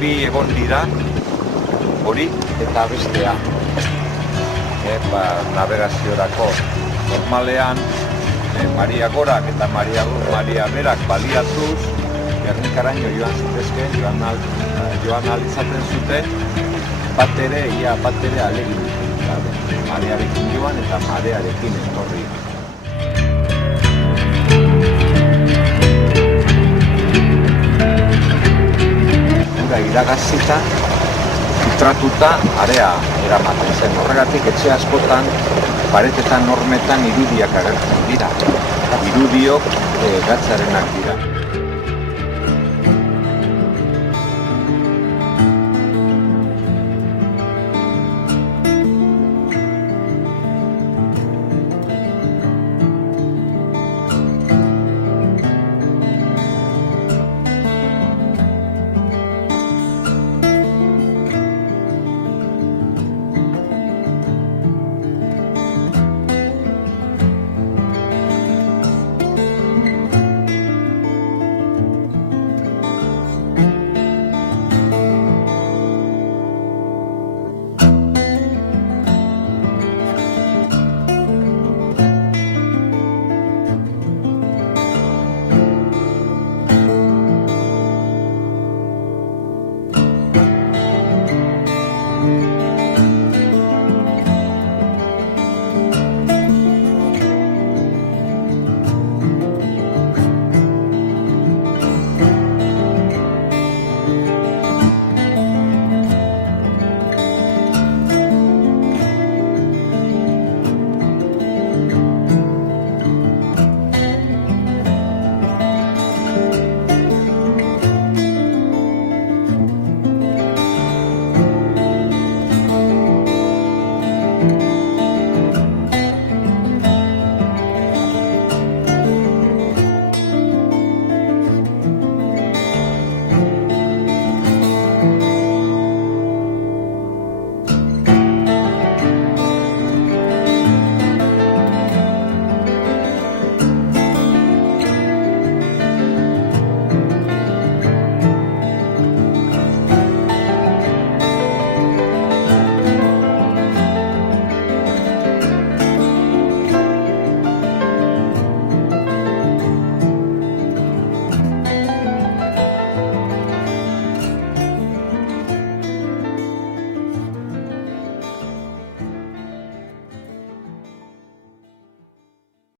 bi egon dira, hori eta bestea. Navegaziorako normalean Maria Gorak eta Maria Berak baliatuz Gernikaraino joan zitezken, joan alizaten zuten bat ere alegin marearekin joan eta marearekin etorri. Ura iragazita, filtratuta area eramaten zen. Horregatik etxe askotan, paretetan, normetan irudiak agertzen dira. Irudiok gatzarenak dira.